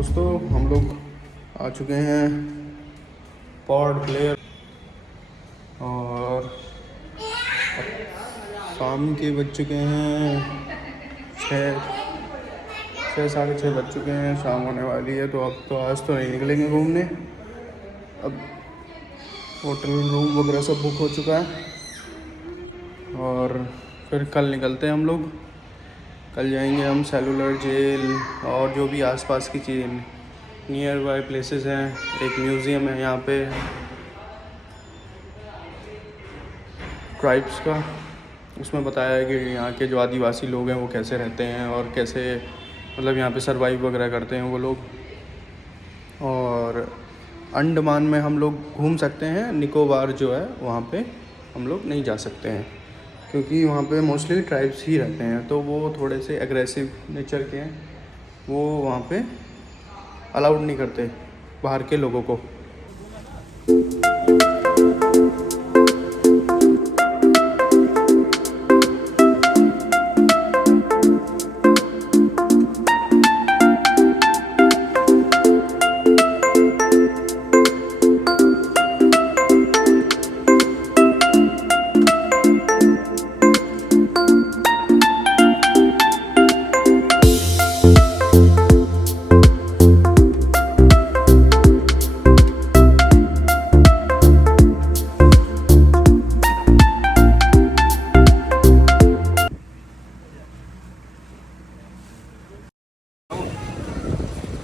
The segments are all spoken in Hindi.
दोस्तों हम लोग आ चुके हैं पोर्ट ब्लेयर और शाम के बज चुके हैं 6 साढ़े 6 बज चुके हैं। शाम होने वाली है तो अब तो आज तो नहीं निकलेंगे घूमने। अब होटल रूम वगैरह सब बुक हो चुका है और फिर कल निकलते हैं हम लोग। कल जाएंगे हम सेलुलर जेल और जो भी आसपास की चीज़ें नियर बाय प्लेसेस हैं। एक म्यूज़ियम है यहाँ पे ट्राइब्स का, उसमें बताया है कि यहाँ के जो आदिवासी लोग हैं वो कैसे रहते हैं और कैसे मतलब यहाँ पे सरवाइव वगैरह करते हैं वो लोग। और अंडमान में हम लोग घूम सकते हैं, निकोबार जो है वहाँ पे हम लोग नहीं जा सकते हैं क्योंकि वहाँ पे मोस्टली ट्राइब्स ही रहते हैं, तो वो थोड़े से एग्रेसिव नेचर के हैं। वो वहाँ पे अलाउड नहीं करते बाहर के लोगों को।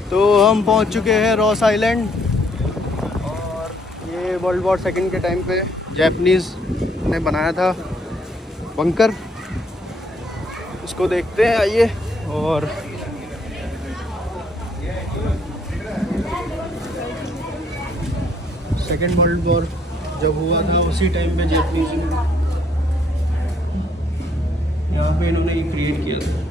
तो हम पहुंच चुके हैं रॉस आइलैंड और ये वर्ल्ड वॉर सेकेंड के टाइम पे जैपनीज़ ने बनाया था बंकर। इसको देखते हैं आइए। और सेकेंड वर्ल्ड वॉर जब हुआ था उसी टाइम पे जैपनीज़ यहाँ पे इन्होंने क्रिएट किया था।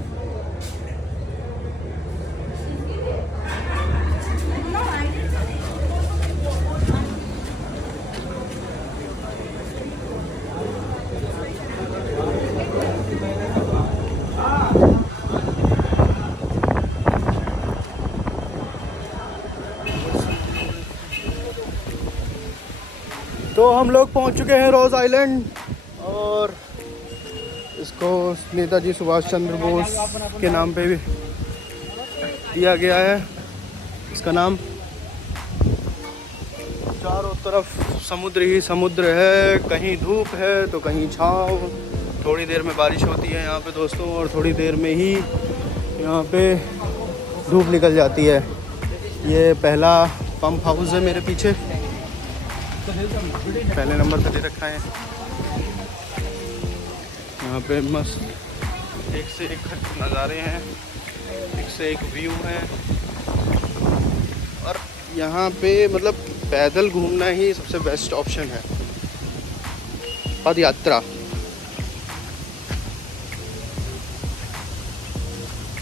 तो हम लोग पहुंच चुके हैं रॉस आइलैंड और इसको नेताजी सुभाष चंद्र बोस के नाम पे भी दिया गया है इसका नाम। चारों तरफ समुद्र ही समुद्र है, कहीं धूप है तो कहीं छाँव। थोड़ी देर में बारिश होती है यहाँ पे दोस्तों और थोड़ी देर में ही यहाँ पे धूप निकल जाती है। ये पहला पंप हाउस है मेरे पीछे, पहले नंबर पे दे रखा है। यहाँ पे मस्त एक से एक नज़ारे हैं, एक से एक व्यू है। और यहाँ पे मतलब पैदल घूमना ही सबसे बेस्ट ऑप्शन है, पद यात्रा।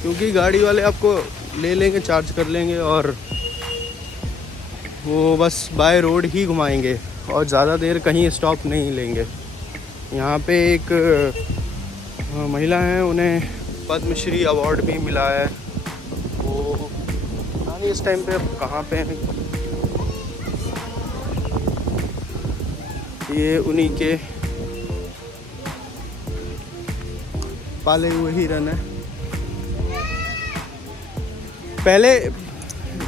क्योंकि गाड़ी वाले आपको ले लेंगे, चार्ज कर लेंगे और वो बस बाय रोड ही घुमाएंगे और ज़्यादा देर कहीं स्टॉप नहीं लेंगे। यहाँ पे एक महिला हैं, उन्हें पद्मश्री अवार्ड भी मिला है। वो आगे इस टाइम पे अब कहाँ पे हैं, ये उन्हीं के पाले हुए हिरन है। पहले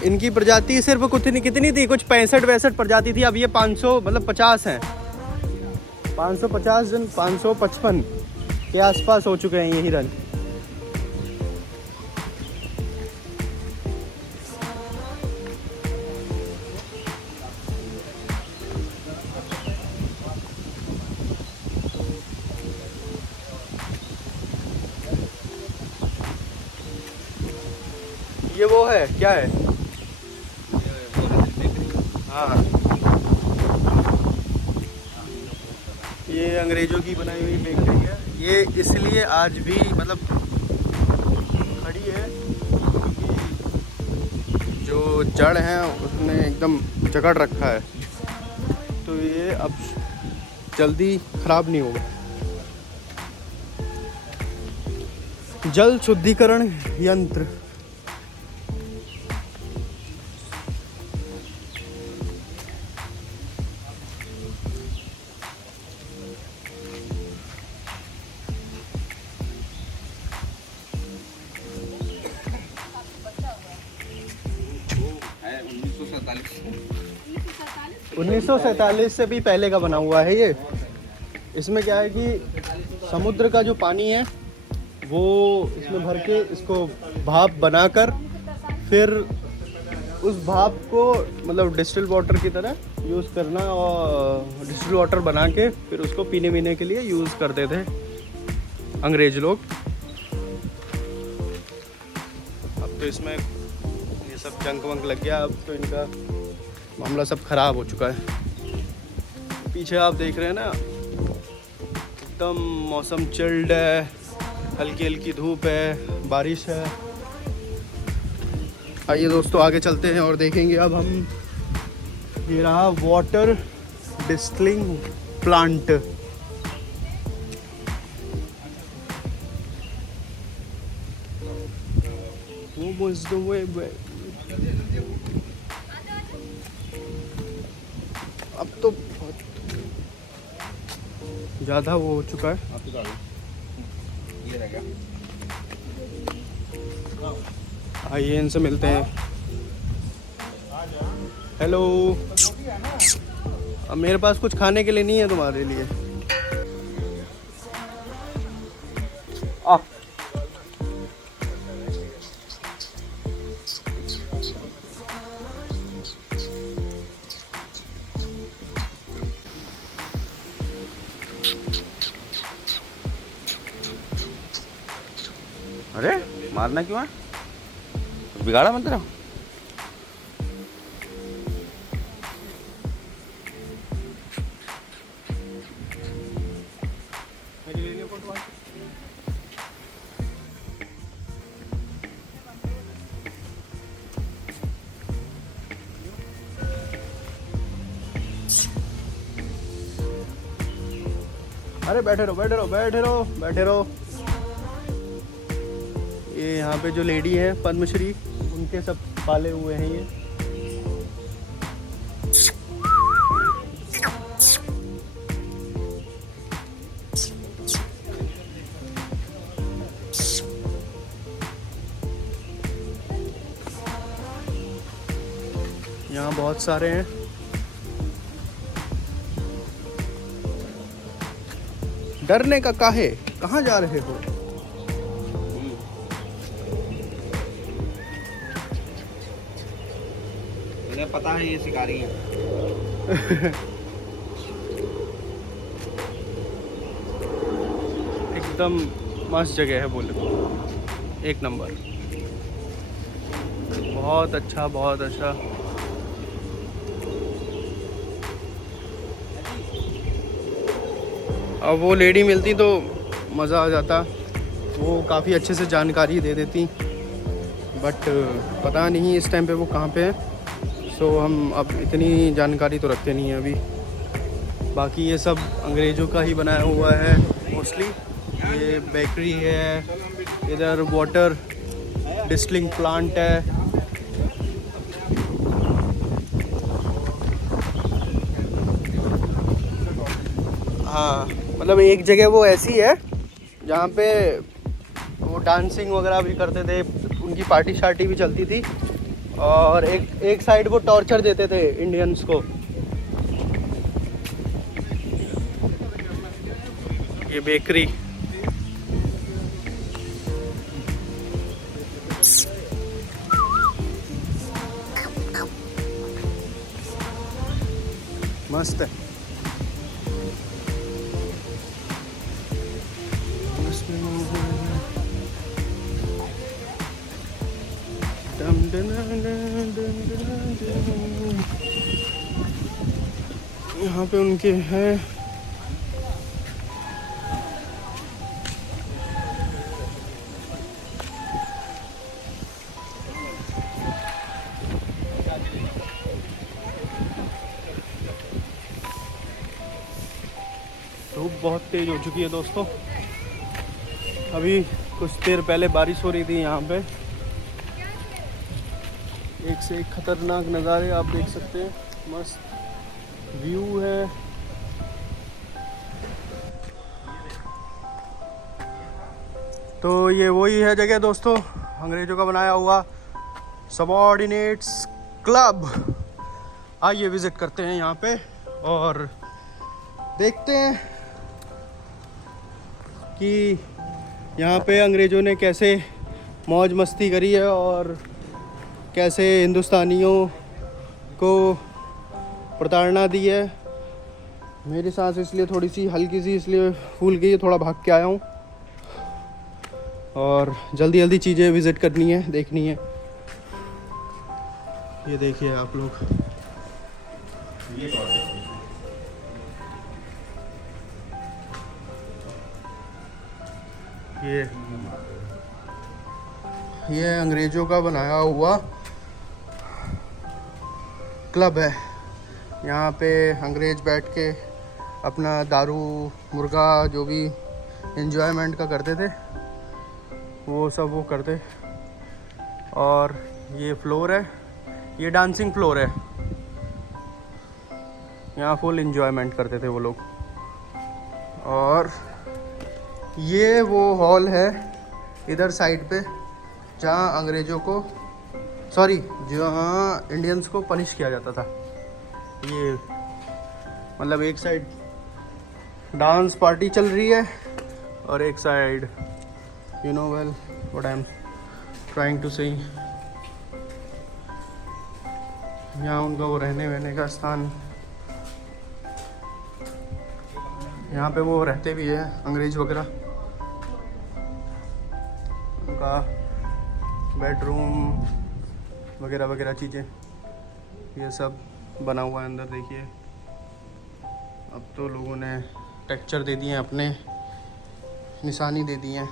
इनकी प्रजाति सिर्फ कितनी थी, कुछ 65-62 प्रजाति थी। अब ये 500 मतलब 50 हैं, 550 जन 555 के आसपास हो चुके हैं ये हिरन। ये वो है क्या है? हाँ, ये अंग्रेज़ों की बनाई हुई बेकरी है। ये इसलिए आज भी मतलब खड़ी है क्योंकि जो जड़ हैं उसने एकदम जकड़ रखा है, तो ये अब जल्दी ख़राब नहीं होगा। जल शुद्धिकरण यंत्र, 1947 से भी पहले का बना हुआ है ये। इसमें क्या है कि समुद्र का जो पानी है वो इसमें भर के इसको भाप बनाकर फिर उस भाप को मतलब डिस्टिल वाटर की तरह यूज़ करना और डिस्टिल वाटर बना के फिर उसको पीने वीने के लिए यूज़ करते थे अंग्रेज लोग। अब तो इसमें ये सब जंग वंग लग गया, अब तो इनका मामला सब ख़राब हो चुका है। पीछे आप देख रहे हैं ना, एकदम मौसम चिल्ड है, हल्की हल्की धूप है, बारिश है। आइए दोस्तों आगे चलते हैं और देखेंगे अब हम। ये रहा वाटर डिस्टिलिंग प्लांट। अब तो बहुत ज़्यादा वो हो चुका है। आइए इनसे मिलते हैं। हेलो, अब मेरे पास कुछ खाने के लिए नहीं है तुम्हारे लिए। आ अरे मारना क्यों है? बिगाड़ा मत रहो। अरे बैठे रहो बैठे रहो बैठे रहो बैठे रहो। ये यहाँ पे जो लेडी है पद्मश्री, उनके सब पाले हुए हैं ये। यहाँ बहुत सारे हैं। डरने का काहे, कहाँ जा रहे हो? मुझे पता है ये शिकारी हैं। एकदम मस्त जगह है बोले तो, एक नंबर। बहुत अच्छा बहुत अच्छा। अब वो लेडी मिलती तो मज़ा आ जाता, वो काफ़ी अच्छे से जानकारी दे देती, बट पता नहीं इस टाइम पे वो कहाँ पे है। सो हम अब इतनी जानकारी तो रखते नहीं हैं अभी। बाकी ये सब अंग्रेज़ों का ही बनाया हुआ है मोस्टली। ये बेकरी है, इधर वाटर डिस्टिलिंग प्लांट है। हाँ मतलब एक जगह वो ऐसी है जहाँ पे वो डांसिंग वगैरह भी करते थे, उनकी पार्टी शार्टी भी चलती थी। और एक साइड वो टॉर्चर देते थे इंडियंस को। ये बेकरी मस्त है। यहाँ पे उनके हैं धूप बहुत तेज हो चुकी है दोस्तों। अभी कुछ देर पहले बारिश हो रही थी यहाँ पे। एक से एक खतरनाक नज़ारे आप देख सकते हैं, मस्त व्यू है। तो ये वही है जगह दोस्तों, अंग्रेज़ों का बनाया हुआ सबऑर्डिनेट्स क्लब। आइए विज़िट करते हैं यहाँ पे और देखते हैं कि यहाँ पे अंग्रेज़ों ने कैसे मौज मस्ती करी है और कैसे हिंदुस्तानियों को प्रताड़ना दी है। मेरी सांस इसलिए थोड़ी सी हल्की सी इसलिए फूल गई है, थोड़ा भाग के आया हूँ और जल्दी जल्दी चीज़ें विज़िट करनी है, देखनी है। ये देखिए आप लोग, ये अंग्रेज़ों का बनाया हुआ क्लब है। यहाँ पे अंग्रेज़ बैठ के अपना दारू मुर्गा जो भी एंजॉयमेंट का करते थे वो सब वो करते। और ये फ्लोर है, ये डांसिंग फ्लोर है, यहाँ फुल एंजॉयमेंट करते थे वो लोग। और ये वो हॉल है इधर साइड पे जहाँ अंग्रेज़ों को जहाँ इंडियंस को पनिश किया जाता था। ये मतलब एक साइड डांस पार्टी चल रही है और एक side you know well what I am trying to say, यहाँ उनका वो रहने वहने का स्थान, यहाँ पे वो रहते भी है अंग्रेज वगैरह, उनका बेडरूम वगैरह वगैरह चीज़ें ये सब बना हुआ है अंदर। देखिए अब तो लोगों ने टेक्सचर दे दिए हैं, अपने निशानी दे दी हैं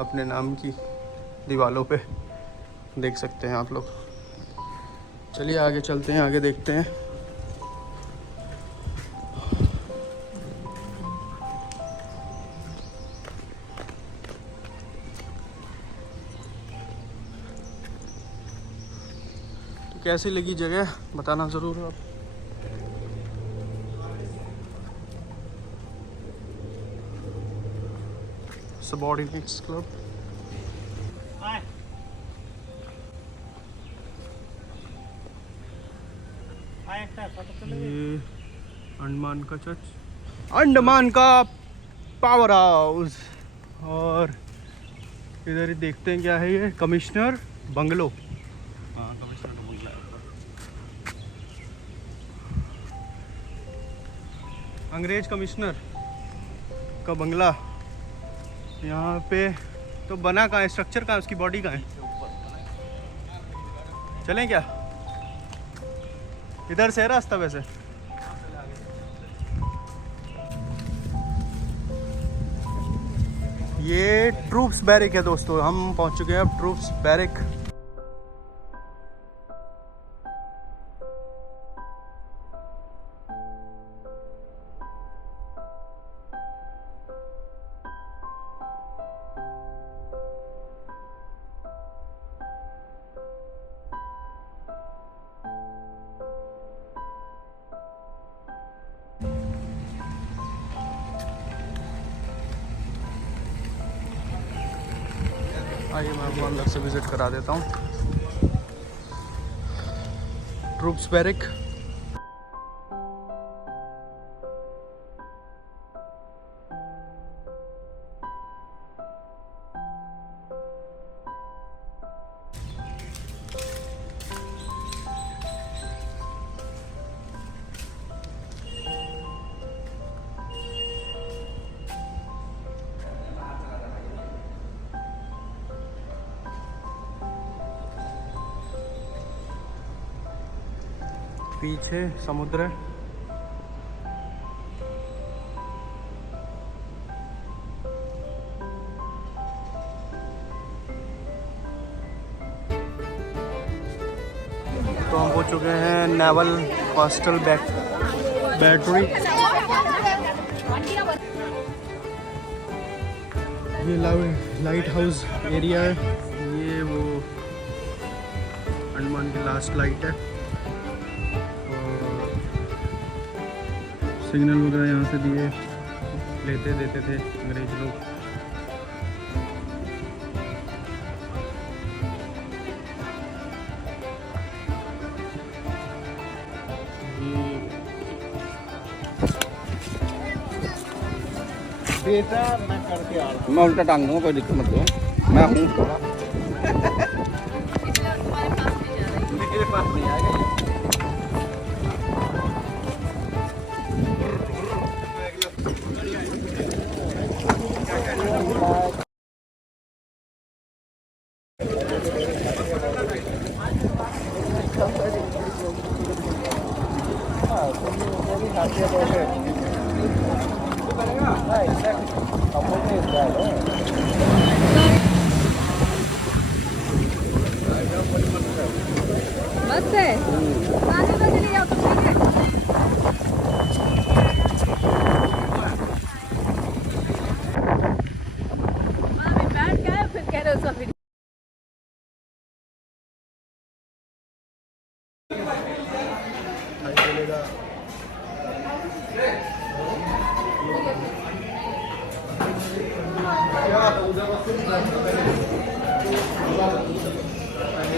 अपने नाम की दीवारों पे, देख सकते हैं आप लोग। चलिए आगे चलते हैं, आगे देखते हैं। तो कैसी लगी जगह बताना ज़रूर आप। सबऑर्डिनेट्स क्लब, ये अंडमान का चर्च, अंडमान का पावर हाउस। और इधर ही देखते हैं क्या है, ये कमिश्नर बंगलो। हाँ कमिश्नर का बंगला है। अंग्रेज कमिश्नर का बंगला यहाँ पे तो बना कहाँ है, स्ट्रक्चर कहाँ है, उसकी बॉडी कहाँ है? चलें क्या? इधर से है रास्ता वैसे। ये ट्रूप्स बैरिक है दोस्तों, हम पहुंच चुके हैं अब ट्रूप्स बैरिक। आइए मैं आपको अंदर से विज़िट करा देता हूँ ट्रूप्स बैरिक। पीछे समुद्र है। तो हम पहुंच चुके हैं नेवल कोस्टल बैटरी। ये लाइट हाउस एरिया है, ये वो अंडमान की लास्ट लाइट है। सिग्नल वगैरह यहाँ से दिए देते थे अंग्रेज लोग। बेटा मैं करके आ रहा हूँ। मैं उल्टा टांग दूंगा, कोई दिक्कत मत लो, मैं हूँ। मेरे पास नहीं आएगा। बस है आने तो चली जाओ तुम, ठीक है। अभी बैठ गए फिर कह रहे हो सब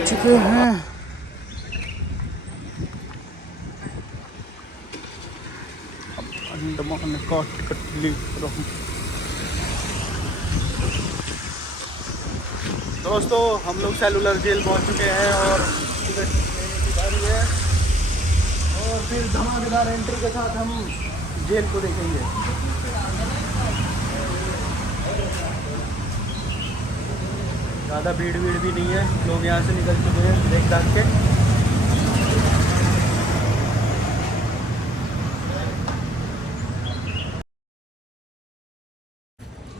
चुके हैं। अंडमान का टिकट ले रहा हूँ। दोस्तों हम लोग सेलुलर जेल पहुंच चुके हैं और टिकट लेने की बारी है और फिर धमाकेदार एंट्री के साथ हम जेल को देखेंगे। ज़्यादा भीड़ भी नहीं है, लोग यहाँ से निकल चुके हैं देख दाख के।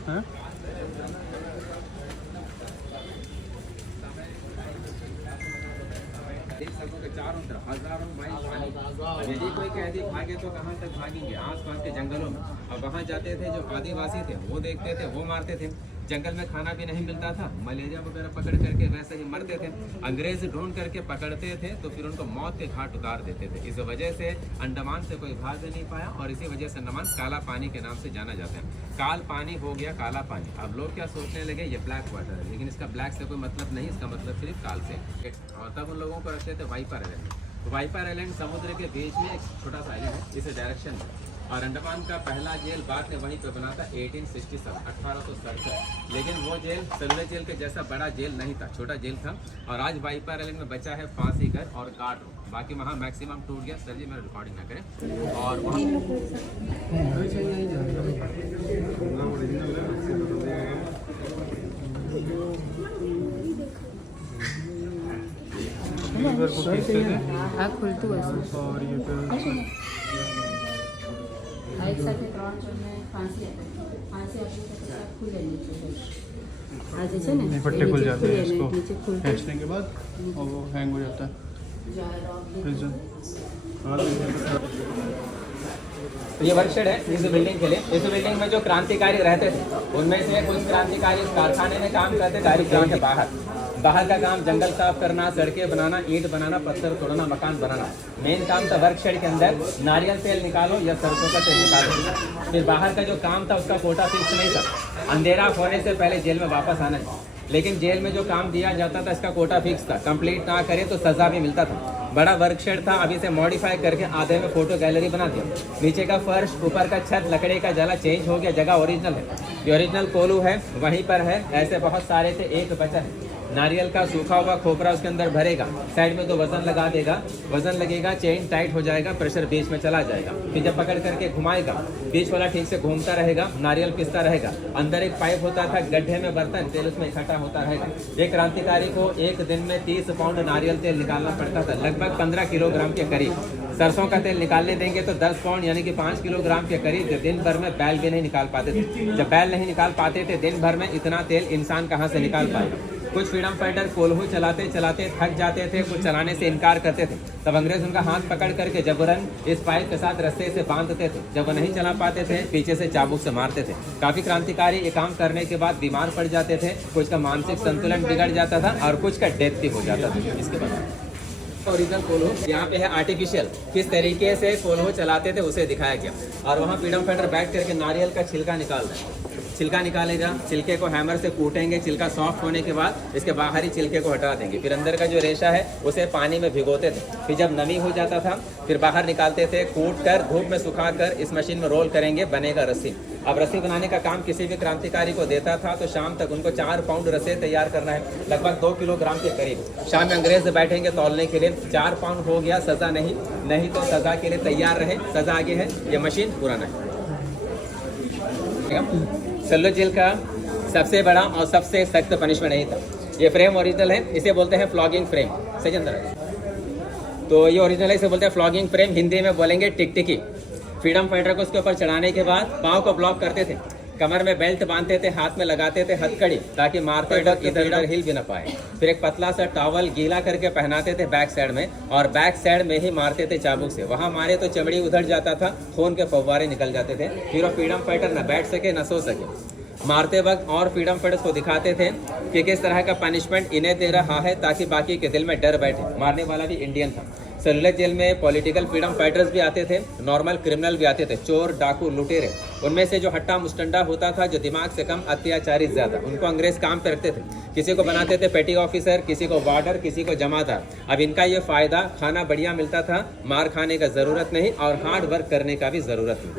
हाँ? देख सकोगे चारों तरफ हजारों माइल पानी। यदि कोई कैदी भागे तो कहाँ तक भागेंगे? आसपास के जंगलों में। अब वहाँ जाते थे जो आदिवासी थे वो देखते थे, वो मारते थे। जंगल में खाना भी नहीं मिलता था, मलेरिया वगैरह पकड़ करके वैसे ही मरते थे। अंग्रेज ढूंढ करके पकड़ते थे तो फिर उनको मौत के घाट उतार देते थे। इस वजह से अंडमान से कोई भाग नहीं पाया और इसी वजह से अंडमान काला पानी के नाम से जाना जाता है। काल पानी हो गया काला पानी। अब लोग क्या सोचने लगे ये ब्लैक वाटर है, लेकिन इसका ब्लैक से कोई मतलब नहीं, इसका मतलब सिर्फ काल से। और तब उन लोगों को रखते थे वाइपर आइलैंड। वाइपर आइलैंड समुद्र के बीच में एक छोटा सा आइलैंड है इस डायरेक्शन में। और अंडमान का पहला जेल बाद में वहीं पे बना था 1867। लेकिन वो जेल सेलुलर जेल के जैसा बड़ा जेल नहीं था, छोटा जेल था। और आज वाइपर आइलैंड में बचा है फांसी घर और गार्ड रूम, बाकी वहाँ मैक्सिमम टूट गया। सर जी मेरा रिकॉर्डिंग ना करें। और वहाँ और ये एक સાથે 3 જણને ફાંસી આપે. ફાંસી આપી તો પછી આ ખુલે નીચે આ જે છે ને पट्टे खुल जाते हैं इसको નીચે ખુલते खींचने के बाद और वो हैंग हो जाता है प्रिजन। ये वर्कशेड है इस बिल्डिंग के लिए। इस बिल्डिंग में जो क्रांतिकारी रहते थे उनमें से कुछ क्रांतिकारी इस कारखाने में काम करते थे ग्राउंड के बाहर का काम जंगल साफ करना, सड़कें बनाना, ईंट बनाना, पत्थर तोड़ना, मकान बनाना। मेन काम था वर्कशेड के अंदर नारियल तेल निकालो या सरसों का तेल निकालो। फिर बाहर का जो काम था उसका कोटा फिक्स नहीं था, अंधेरा होने से पहले जेल में वापस आना है। लेकिन जेल में जो काम दिया जाता था इसका कोटा फिक्स था, कंप्लीट ना करे तो सजा भी मिलता था। बड़ा वर्कशेड था, अभी से मॉडिफाई करके आधे में फोटो गैलरी बना दिया। नीचे का फर्श, ऊपर का छत लकड़े का जला चेंज हो गया, जगह ओरिजिनल है। जो ओरिजिनल कोलू है वहीं पर है। ऐसे बहुत सारे थे, एक बचा है। नारियल का सूखा हुआ खोपरा उसके अंदर भरेगा, साइड में तो वजन लगा देगा, वजन लगेगा, चेन टाइट हो जाएगा, प्रेशर बीच में चला जाएगा। फिर जब पकड़ करके घुमाएगा बीच वाला ठीक से घूमता रहेगा, नारियल पिसता रहेगा। अंदर एक पाइप होता था, गड्ढे में बर्तन, तेल उसमें इकट्ठा होता रहेगा। एक क्रांतिकारी को एक दिन में 30 पाउंड नारियल तेल निकालना पड़ता था, लगभग 15 किलोग्राम के करीब। सरसों का तेल निकालने देंगे तो 10 पाउंड यानी कि 5 किलोग्राम के करीब। दिन भर में बैल भी नहीं निकाल पाते थे। जब बैल नहीं निकाल पाते थे दिन भर में, इतना तेल इंसान कहाँ से निकाल पाएगा। कुछ फ्रीडम फाइटर कोल्हू चलाते चलाते थक जाते थे, कुछ चलाने से इनकार करते थे। तब अंग्रेज उनका हाथ पकड़ करके जबरन इस पाइप के साथ रस्से से बांधते थे। जब वो नहीं चला पाते थे पीछे से चाबुक से मारते थे। काफी क्रांतिकारी ये काम करने के बाद बीमार पड़ जाते थे, कुछ का मानसिक संतुलन बिगड़ जाता था और कुछ का डेथ भी हो जाता था। इसके बाद ओरिजिनल कोल्हू यहाँ पे है आर्टिफिशियल, किस तरीके से कोल्हू चलाते थे उसे दिखाया गया। और वहाँ फ्रीडम फाइटर बैठ करके नारियल का छिलका निकाल रहे हैं। छिलका निकालेगा, छिलके को हैमर से कूटेंगे, छिलका सॉफ्ट होने के बाद इसके बाहरी छिलके को हटा देंगे। फिर अंदर का जो रेशा है उसे पानी में भिगोते थे, फिर जब नमी हो जाता था फिर बाहर निकालते थे, कूट कर धूप में सुखा कर इस मशीन में रोल करेंगे, बनेगा रस्सी। अब रस्सी बनाने का काम किसी भी क्रांतिकारी को देता था तो शाम तक उनको 4 पाउंड रस्सी तैयार करना है, लगभग 2 किलोग्राम के करीब। शाम में अंग्रेज बैठेंगे तौलने के लिए, 4 पाउंड हो गया, सजा नहीं तो सजा के लिए तैयार रहे। सजा आगे है, ये मशीन पुराना है। सेलुलोज जेल का सबसे बड़ा और सबसे सख्त पनिशमेंट नहीं था। ये फ्रेम ओरिजिनल है, इसे बोलते हैं फ्लॉगिंग फ्रेम। सही अंदर है तो ये ओरिजिनल है, इसे बोलते हैं फ्लॉगिंग फ्रेम, हिंदी में बोलेंगे टिकटिकी। फ्रीडम फाइटर को उसके ऊपर चढ़ाने के बाद पाँव को ब्लॉक करते थे, कमर में बेल्ट बांधते थे, हाथ में लगाते थे हथकड़ी ताकि मारते वक्त इधर उधर हिल भी ना पाए। फिर एक पतला सा टॉवल गीला करके पहनाते थे बैक साइड में, और बैक साइड में ही मारते थे चाबुक से। वहाँ मारे तो चमड़ी उधर जाता था, खून के फव्वारे निकल जाते थे। फिर वो फ्रीडम फाइटर न बैठ सके न सो सके। मारते वक्त और फ्रीडम फाइटर्स को दिखाते थे कि किस तरह का पनिशमेंट इन्हें दे रहा है ताकि बाकी के दिल में डर बैठे। मारने वाला भी इंडियन था। सेलुलोज जेल में पॉलिटिकल फ्रीडम फाइटर्स भी आते थे, नॉर्मल क्रिमिनल भी आते थे, चोर डाकू लुटेरे। उनमें से जो हट्टा मुस्टंडा होता था, जो दिमाग से कम अत्याचारी ज्यादा, उनको अंग्रेज काम पे रखते थे। किसी को बनाते थे पेटी ऑफिसर, किसी को वार्डर, किसी को जमादार। अब इनका ये फायदा, खाना बढ़िया मिलता था, मार खाने का जरूरत नहीं और हार्ड वर्क करने का भी जरूरत नहीं।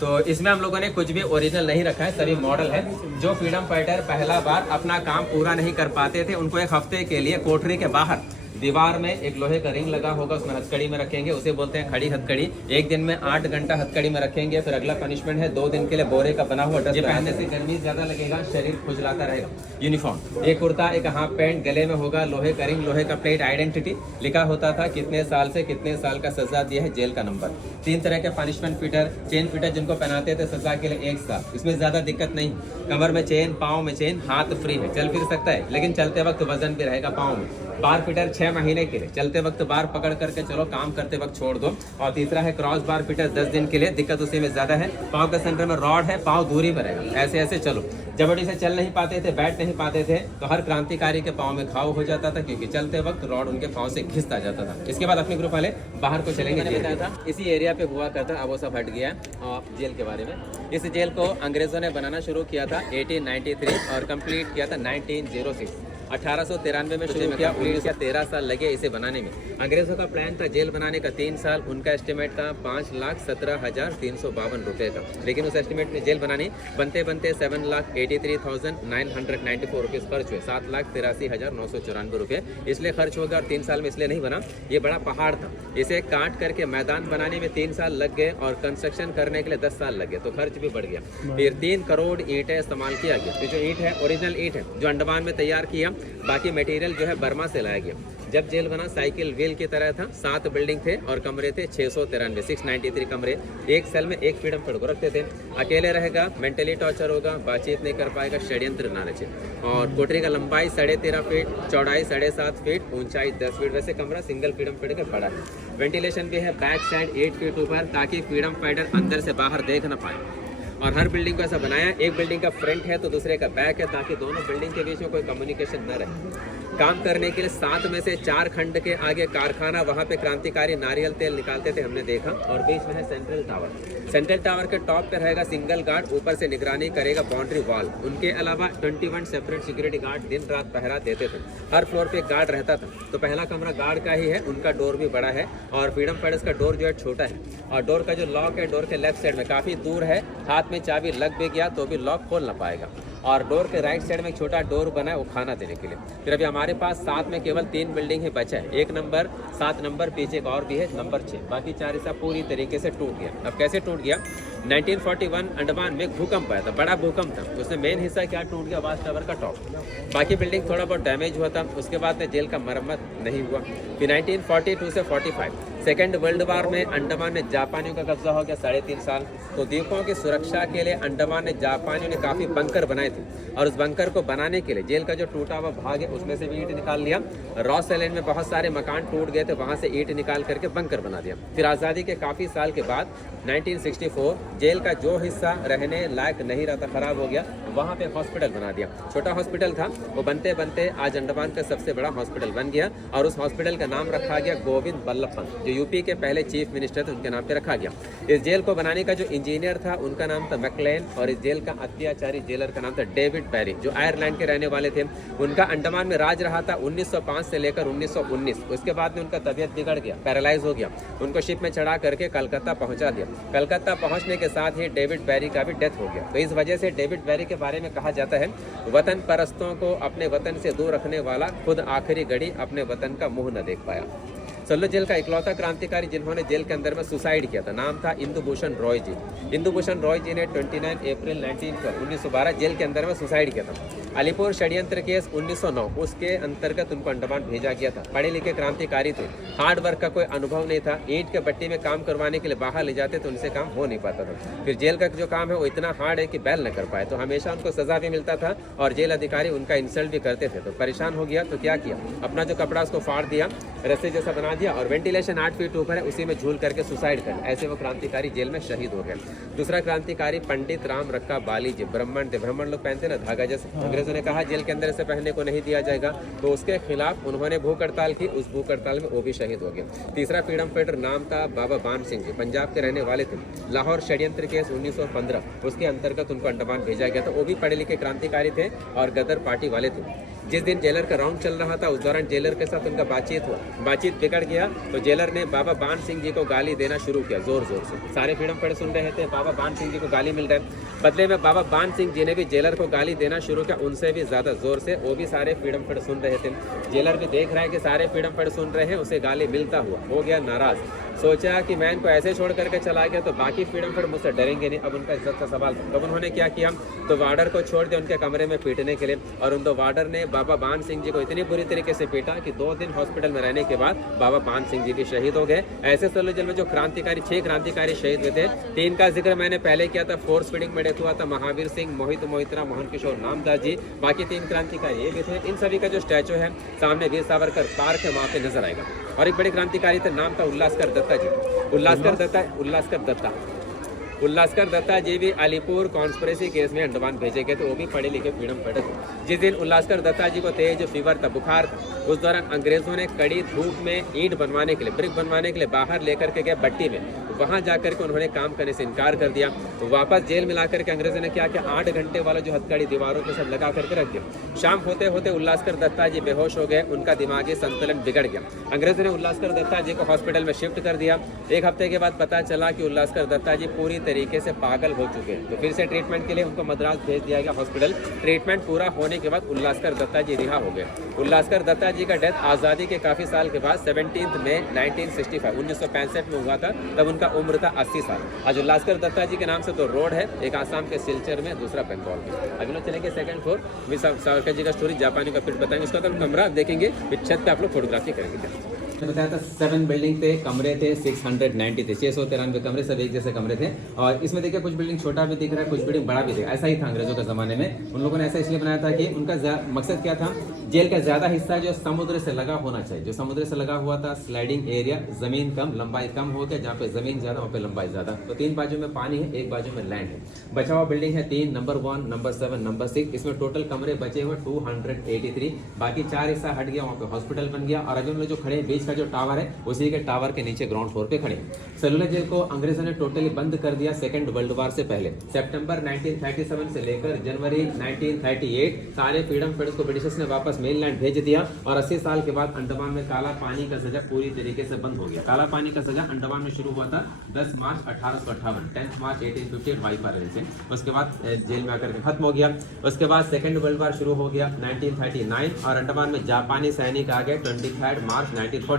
तो इसमें हम लोगों ने कुछ भी ओरिजिनल नहीं रखा है, सभी मॉडल है। जो फ्रीडम फाइटर पहला बार अपना काम पूरा नहीं कर पाते थे, उनको 1 हफ्ते के लिए कोठरी के बाहर दीवार में एक लोहे का रिंग लगा होगा, उसमें हथकड़ी में रखेंगे, उसे बोलते हैं खड़ी हथकड़ी। 1 दिन में 8 घंटा हथकड़ी में रखेंगे। फिर अगला पनिशमेंट है 2 दिन के लिए बोरे का बना हुआ ड्रेस पहनने से गर्मी ज्यादा लगेगा, शरीर खुजलाता रहेगा। यूनिफॉर्म, एक कुर्ता, एक हाफ पैंट, गले में होगा लोहे का रिंग, लोहे का प्लेट, आइडेंटिटी लिखा होता था, कितने साल से कितने साल का सजा दिया है, जेल का नंबर। 3 तरह के पनिशमेंट फिटर, चेन फिटर जिनको पहनाते थे सजा के लिए 1 साल। इसमें ज्यादा दिक्कत नहीं, कमर में चेन, पाँव में चेन, हाथ फ्री है, चल फिर सकता है, लेकिन चलते वक्त वजन भी रहेगा पाँव में। बार फिटर 6 महीने के लिए, चलते वक्त बार पकड़ करके चलो, काम करते वक्त छोड़ दो। और तीसरा है क्रॉस बार फिटर 10 दिन के लिए, दिक्कत उसी में ज्यादा है, पाँव के सेंटर में रॉड है, पाँव दूरी पर रहेगा, ऐसे ऐसे चलो। जबरदस्ती से चल नहीं पाते थे, बैठ नहीं पाते थे, तो हर क्रांतिकारी के पाँव में घाव हो जाता था, क्योंकि चलते वक्त रॉड उनके पाँव से घिसता जाता था। इसके बाद अपने ग्रुप वाले बाहर को चलेंगे। बताया था इसी एरिया पे हुआ करता, अब वो सब हट गया। और जेल के बारे में, इस जेल को अंग्रेजों ने बनाना शुरू किया था 1893 और कंप्लीट किया था 1906। 1893 में शुरू किया, 13 साल लगे इसे बनाने में। अंग्रेजों का प्लान था जेल बनाने का 3 साल, उनका एस्टिमेट था 5,17,352 रुपये का, लेकिन उस एस्टिमेट में जेल बनानी बनते बनते 7,83,994 रुपीज़ खर्च हुए, 7,83,994 रुपये इसलिए खर्च हो गया। और 3 साल में इसलिए नहीं बना, ये बड़ा पहाड़ था, इसे काट करके मैदान बनाने में 3 साल लग गए और कंस्ट्रक्शन करने के लिए 10 साल लग गए, तो खर्च भी बढ़ गया। फिर 3 करोड़ ईंटें इस्तेमाल किया गया। तो जो ईंट है ओरिजिनल ईंट है, जो अंडमान में तैयार किया, बाकी मटेरियल जो है बर्मा से लाया गया। जब जेल बना साइकिल व्हील की तरह था, 7 बिल्डिंग थे और कमरे थे 693 कमरे। एक सेल में एक फ्रीडम फाइटर को रखते थे, अकेले रहेगा, मेंटली टॉर्चर होगा, बातचीत नहीं कर पाएगा, षड्यंत्र ना रचे। और कोठरी का लंबाई 13.5 फीट, चौड़ाई 7.5 फीट, ऊंचाई 10 फीट। वैसे कमरा सिंगल फ्रीडम फाइटर का बड़ा है। वेंटिलेशन भी है बैक साइड 8 फीट ऊपर, ताकि फ्रीडम फाइटर अंदर से बाहर देख ना पाए। और हर बिल्डिंग को ऐसा बनाया, एक बिल्डिंग का फ्रंट है तो दूसरे का बैक है, ताकि दोनों बिल्डिंग के बीच में कोई कम्युनिकेशन न रहे। काम करने के लिए 7 में से 4 खंड के आगे कारखाना, वहाँ पे क्रांतिकारी नारियल तेल निकालते थे, हमने देखा। और बीच में है सेंट्रल टावर। सेंट्रल टावर के टॉप पे रहेगा सिंगल गार्ड, ऊपर से निगरानी करेगा बाउंड्री वॉल। उनके अलावा 21 सेपरेट सिक्योरिटी गार्ड दिन रात पहरा देते थे। हर फ्लोर पे गार्ड रहता था। तो पहला कमरा गार्ड का ही है, उनका डोर भी बड़ा है और फ्रीडम फाइटर्स का डोर जो है छोटा है। और डोर का जो लॉक है डोर के लेफ्ट साइड में काफ़ी दूर है, हाथ में चाबी लग भी गया तो भी लॉक खोल ना पाएगा। और डोर के राइट साइड में एक छोटा डोर बना है, वो खाना देने के लिए। फिर अभी हमारे पास साथ में केवल 3 बिल्डिंग ही बचा है, 1 नंबर, 7 नंबर, पीछे एक और भी है नंबर 6, बाकी 4 हिस्सा पूरी तरीके से टूट गया। अब कैसे टूट गया? 1941 अंडमान में भूकंप आया था, बड़ा भूकंप था, उसमें मेन हिस्सा क्या टूट गया? वाच टावर का टॉप। बाकी बिल्डिंग थोड़ा बहुत डैमेज हुआ था। उसके बाद में जेल का मरम्मत नहीं हुआ। फिर 1942 से 45 सेकेंड वर्ल्ड वार में अंडमान में जापानियों का कब्जा हो गया 3.5 साल। तो द्वीपों की सुरक्षा के लिए अंडमान में जापानियों ने काफ़ी बंकर बनाए थे, और उस बंकर को बनाने के लिए जेल का जो टूटा हुआ भाग है उसमें से भी ईंट निकाल लिया। रॉस आइलैंड में बहुत सारे मकान टूट गए थे, वहाँ से ईंट निकाल करके बंकर बना दिया। फिर आज़ादी के काफ़ी साल के बाद 1964 जेल का जो हिस्सा रहने लायक नहीं रहता, खराब हो गया, वहाँ पे हॉस्पिटल बना दिया। छोटा हॉस्पिटल था, वो बनते बनते आज अंडमान का सबसे बड़ा हॉस्पिटल बन गया और उस हॉस्पिटल का नाम रखा गया गोविंद बल्लभ पंत, जो यूपी के पहले चीफ मिनिस्टर थे, उनके नाम पे रखा गया। इस जेल को बनाने का जो इंजीनियर था उनका नाम था मैकलेन और इस जेल का अत्याचारी जेलर का नाम था डेविड बैरी, जो आयरलैंड के रहने वाले थे। उनका अंडमान में राज रहा था 1905 से लेकर 1919। उसके बाद में उनका तबीयत बिगड़ गया, पैरालाइज हो गया, उनको शिप में चढ़ा करके कलकत्ता पहुंचा दिया। कलकत्ता पहुंचने के साथ ही डेविड बैरी का भी डेथ हो गया। तो इस वजह से डेविड बैरी के बारे में कहा जाता है, वतन परस्तों को अपने वतन से दूर रखने वाला खुद आखिरी घड़ी अपने वतन का मुंह न देख पाया। सल्लू जेल का इकलौता क्रांतिकारी जिन्होंने जेल के अंदर में सुसाइड किया था, नाम था इंदु भूषण रॉय जी। इंदु भूषण रॉय जी ने 29 अप्रैल 1912 जेल के अंदर में सुसाइड किया था। अलीपुर षड्यंत्र केस 1909 उसके अंतर्गत उनको अंडमान भेजा गया था। पढ़े लिखे क्रांतिकारी थे, हार्ड वर्क का कोई अनुभव नहीं था, ईंट के भट्टी में काम करवाने के लिए बाहर ले जाते तो उनसे काम हो नहीं पाता था। फिर जेल का जो काम है वो इतना हार्ड है कि बैल न कर पाए, तो हमेशा उनको सजा भी मिलता था और जेल अधिकारी उनका इंसल्ट भी करते थे। तो परेशान हो गया तो क्या किया, अपना जो कपड़ा उसको फाड़ दिया, रस्से जैसा बना दिया और वेंटिलेशन 8 फीट ऊपर है उसी में झूल करके सुसाइड कर, ऐसे वो क्रांतिकारी जेल में शहीद हो गए। दूसरा क्रांतिकारी पंडित राम रक्का बाली जी, ब्राह्मण थे, ब्राह्मण लोग पहनते ना धागा जैसे, अंग्रेजों ने कहा जेल के अंदर से पहनने को नहीं दिया जाएगा, तो उसके खिलाफ उन्होंने भूख हड़ताल की, उस भूख हड़ताल में वो भी शहीद हो गए। तीसरा फ्रीडम फाइटर नाम था बाबा बान सिंह जी, पंजाब के रहने वाले थे। लाहौर षड्यंत्र केस 1915 उसके अंतर्गत उनको अंडमान भेजा गया था। वो भी पढ़े लिखे क्रांतिकारी थे और गदर पार्टी वाले थे। जिस दिन जेलर का राउंड चल रहा था उस दौरान जेलर के साथ उनका बातचीत हुआ, बातचीत बिगड़ गया तो जेलर ने बाबा बान सिंह जी को गाली देना शुरू किया जोर जोर से। सारे फ्रीडम फाइटर सुन रहे थे, बाबा बान सिंह जी को गाली मिल रहा है। बदले में बाबा बान सिंह जी ने भी जेलर को गाली देना शुरू किया, उनसे भी ज्यादा जोर से। वो भी सारे फ्रीडम फाइटर सुन रहे थे। जेलर भी देख रहा है कि सारे फ्रीडम फाइटर सुन रहे हैं, उसे गाली मिलता हुआ हो गया नाराज। सोचा कि मैं इनको ऐसे छोड़ करके चला गया तो बाकी फ्रीडम फाइटर मुझसे डरेंगे नहीं, अब उनका इज्जत का सवाल था। तब उन्होंने क्या किया, तो वार्डर को छोड़ दिया उनके कमरे में पीटने के लिए और उन दो वार्डर ने बाबा बान सिंह जी को इतनी बुरी तरीके से पीटा कि 2 दिन हॉस्पिटल में रहने के बाद बाबा बान सिंह जी भी शहीद हो गए। ऐसे सल्लू जेल में जो क्रांतिकारी 6 क्रांतिकारी शहीद हुए थे, 3 का जिक्र मैंने पहले किया था, फोर्स फीडिंग में डेथ हुआ था महावीर सिंह, मोहित मोहित्रा, मोहन किशोर नामदास जी। बाकी 3 क्रांतिकारी ये भी थे। इन सभी का जो स्टैचू है सामने वीर सावरकर पार्क है वहाँ पे नजर आएगा। और एक बड़े क्रांतिकारी थे, नाम था उल्लासकर दत्ता जी। उल्लासकर दत्ता जी भी अलीपुर कॉन्स्पिरेसी केस में अंडमान भेजे गए थे। वो भी पढ़े लिखे फ्रीडम फाइटर थे। जिस दिन उल्लासकर दत्ता जी को तेज फीवर था, बुखार था, उस दौरान अंग्रेजों ने कड़ी धूप में ईंट बनवाने के लिए, ब्रिक बनवाने के लिए बाहर लेकर के गए भट्टी में। वहां जाकर के उन्होंने काम करने से इनकार कर दिया। तो वापस जेल में ला करके अंग्रेजों ने क्या किया, 8 घंटे वाला जो हथकड़ी दीवारों के साथ लगा करके रख दिया। शाम होते होते उल्लासकर दत्ता जी बेहोश हो गए, उनका दिमागी संतुलन बिगड़ गया। अंग्रेजों ने उल्लासकर दत्ता जी को हॉस्पिटल में शिफ्ट कर दिया। 1 हफ्ते के बाद पता चला कि उल्लासकर दत्ता जी पूरी तरीके से पागल हो चुके हैं। तो फिर से ट्रीटमेंट के लिए उनको मद्रास भेज दिया गया हॉस्पिटल। ट्रीटमेंट पूरा होने के बाद उल्लासकर दत्ता जी रिहा हो गए। उल्लासकर दत्ता जी का डेथ आज़ादी के काफ़ी साल के बाद 17 मई 1965 में हुआ था। तब उनका उम्र था 80 साल। आज उल्लासकर दत्ता जी के नाम से तो रोड है, एक आसाम के सिलचर में, दूसरा बंगाल में। अभी लोग चलेंगे 2nd फ्लोर, वीर सावरकर जी का स्टोरी जापानी का फिर बताएंगे। उसका तो हम कमरा देखेंगे, फिर छत पे आप लोग फोटोग्राफी करेंगे। बताया था 7 बिल्डिंग थे, कमरे थे 690 थे, 693 कमरे, सब एक जैसे कमरे थे। और इसमें देखिए कुछ बिल्डिंग छोटा भी दिख रहा है, कुछ बिल्डिंग बड़ा भी दिख रहा है। ऐसा ही था अंग्रेजों के ज़माने में। उन लोगों ने ऐसा इसलिए बनाया था कि उनका मकसद क्या था, जेल का ज़्यादा हिस्सा जो समुद्र से लगा होना चाहिए। जो समुद्र से लगा हुआ था, स्लाइडिंग एरिया, ज़मीन कम लंबाई कम हो गया, जहाँ पे ज़मीन ज़्यादा वहाँ पे लंबाई ज़्यादा। तो 3 बाजू में पानी है, 1 बाजू में लैंड है। बचा हुआ बिल्डिंग है 3, नंबर 1, नंबर 7, नंबर 6। इसमें टोटल कमरे बचे हुए 283। बाकी 4 हिस्सा हट गया, वहाँ पे हॉस्पिटल बन गया। और अभी हम लोग जो खड़े हैं, बीच का जो टावर है, उसी के टावर के नीचे ग्राउंड फ्लोर पे खड़े हैं। सेलुलर जेल को अंग्रेजों ने टोटली बंद कर दिया 2nd वर्ल्ड वॉर से पहले। सितंबर 1937 से लेकर जनवरी 1938 सारे फ्रीडम फाइटर्स को ब्रिटिशर्स ने वापस मेनलैंड भेज दिया। और 80 साल के बाद अंडमान में काला पानी का सजा पूरी तरीके से बंद हो गया। काला पानी का सजा अंडमान में शुरू हुआ था 10 मार्च 1858, 10 मार्च 1858 वाइपर से। उसके बाद जेल में आकर खत्म हो गया। उसके बाद 2nd वर्ल्ड वॉर शुरू हो गया 1939 और अंडमान में जापानी सैनिक आ गए 23 मार्च 1942।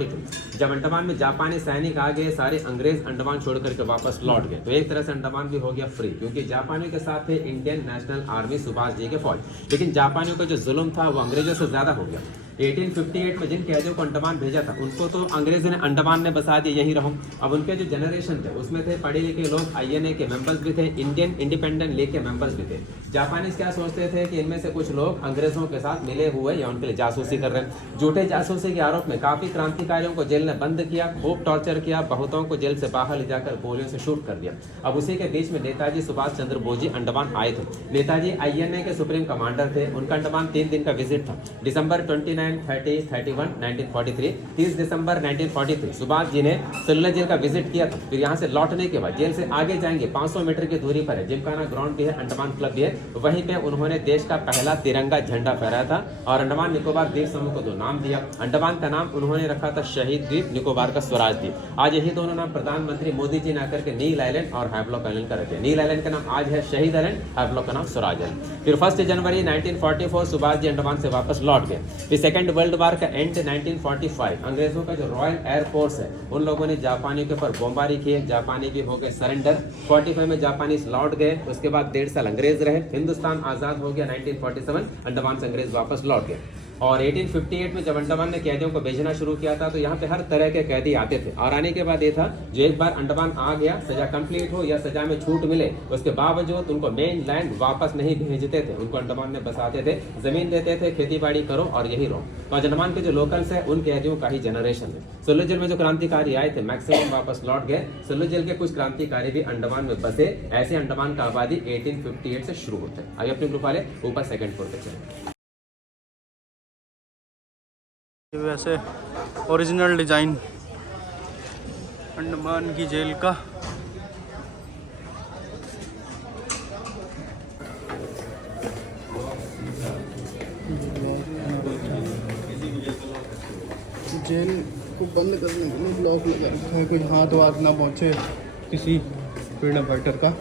जब अंडमान में जापानी सैनिक आ गए, सारे अंग्रेज अंडमान छोड़ करके वापस लौट गए। तो एक तरह से अंडमान भी हो गया फ्री, क्योंकि जापानियों के साथ थे Indian national army, Subhash ji के फौज। लेकिन जापानियों का जो जुल्म था वो अंग्रेजों से ज्यादा हो गया। 1858 में जिन कैदियों को अंडमान भेजा था उनको तो अंग्रेजों ने अंडमान में बसा दिया, यही रहो। अब उनके जो जनरेशन थे उसमें थे पढ़े लिखे लोग, INA के मेंबर्स भी थे, इंडियन इंडिपेंडेंट लीग के मेंबर्स भी थे। जापानीज क्या सोचते थे कि इनमें से कुछ लोग अंग्रेजों के साथ मिले हुए या उनके लिए जासूसी कर रहे हैं। झूठे जासूसी के आरोप में काफी क्रांतिकारियों को जेल में बंद किया, खूब टॉर्चर किया, बहुतों को जेल से बाहर ले जाकर गोलियों से शूट कर दिया। अब उसी के बीच में नेताजी सुभाष चंद्र बोस जी अंडमान आए थे। नेताजी INA के सुप्रीम कमांडर थे। उनका अंडमान 3 दिन का विजिट था। दिसंबर 29, 30, 31, 1943, 30 दिसंबर 1943 सुभाष जी ने सेलुलर जेल का विजिट किया था। फिर यहाँ से लौटने के बाद जेल से आगे जाएंगे 500 मीटर की दूरी पर है जिमखाना ग्राउंड भी है, अंडमान क्लब भी है, वहीं पे उन्होंने देश का पहला तिरंगा झंडा फहराया था और अंडमान निकोबार द्वीप समूह को 2 नाम दिया। अंडमान का नाम उन्होंने रखा था शहीद द्वीप, निकोबार का स्वराज द्वीप। आज यही दोनों नाम प्रधानमंत्री मोदी जी ने आकर के नील आइलैंड और हैवलॉक आइलैंड का रखे। नील आइलैंड का नाम आज है शहीद आइलैंड, हैवलॉक का नाम स्वराज आइलैंड। फिर 1 जनवरी 1944 सुभाष जी अंडमान से वापस लौट गए। फिर सेकेंड वर्ल्ड वॉर का एंड 1945, अंग्रेजों का जो रॉयल एयरफोर्स है उन लोगों ने जापानी के ऊपर बमबारी की, जापानी भी हो गए सरेंडर। 45 में जापानीज लौट गए, उसके बाद 1.5 साल अंग्रेज रहे। हिंदुस्तान आजाद हो गया 1947, अंडमान से अंग्रेज वापस लौट गए। और 1858 में जब अंडमान ने कैदियों को भेजना शुरू किया था तो यहाँ पे हर तरह के कैदी आते थे। और आने के बाद ये था जो एक बार अंडमान आ गया, सजा कंप्लीट हो या सजा में छूट मिले, उसके बावजूद उनको मेन लैंड वापस नहीं भेजते थे। उनको अंडमान में बसाते थे, जमीन देते थे, खेती बाड़ी करो और यही रहो। तो आज अंडमान के जो लोकल्स है उन कैदियों का ही जनरेशन है। सेलुलर जेल में जो क्रांतिकारी आए थे मैक्सिमम वापस लौट गए। सेलुलर जेल के कुछ क्रांतिकारी भी अंडमान में बसे। ऐसे अंडमान का आबादी 1858 से शुरू होता है। आगे अपने ग्रुप वाले ऊपर 2nd फ्लोर पे चले। वैसे ओरिजिनल डिज़ाइन अंडमान की जेल का। जेल को बंद करने के लिए ब्लॉक लगा रखा है, कोई हाथ वाथ ना पहुँचे किसी फ्रीडम फाइटर का।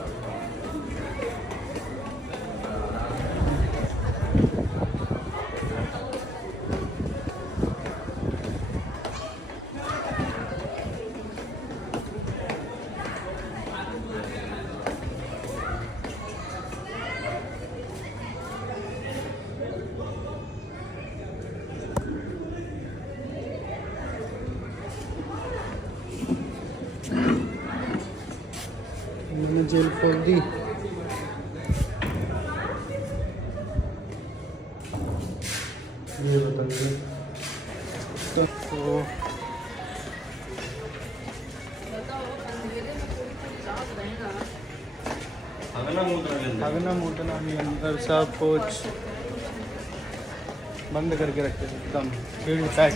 मैंने जेल खोल दी। ये बताइए तो भागना मूतना भी अंदर सब कुछ बंद करके रखते थे एकदम फील्ड पैक।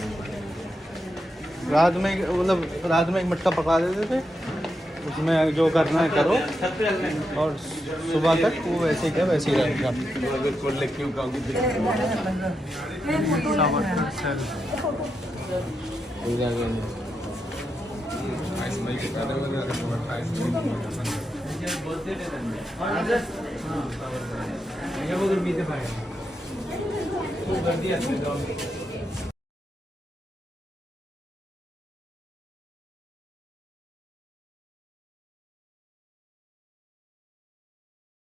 रात में मतलब रात में एक मट्टा पका देते थे, उसमें जो करना है करो और सुबह तक वो वैसे क्या वैसे ही रहेगा। ये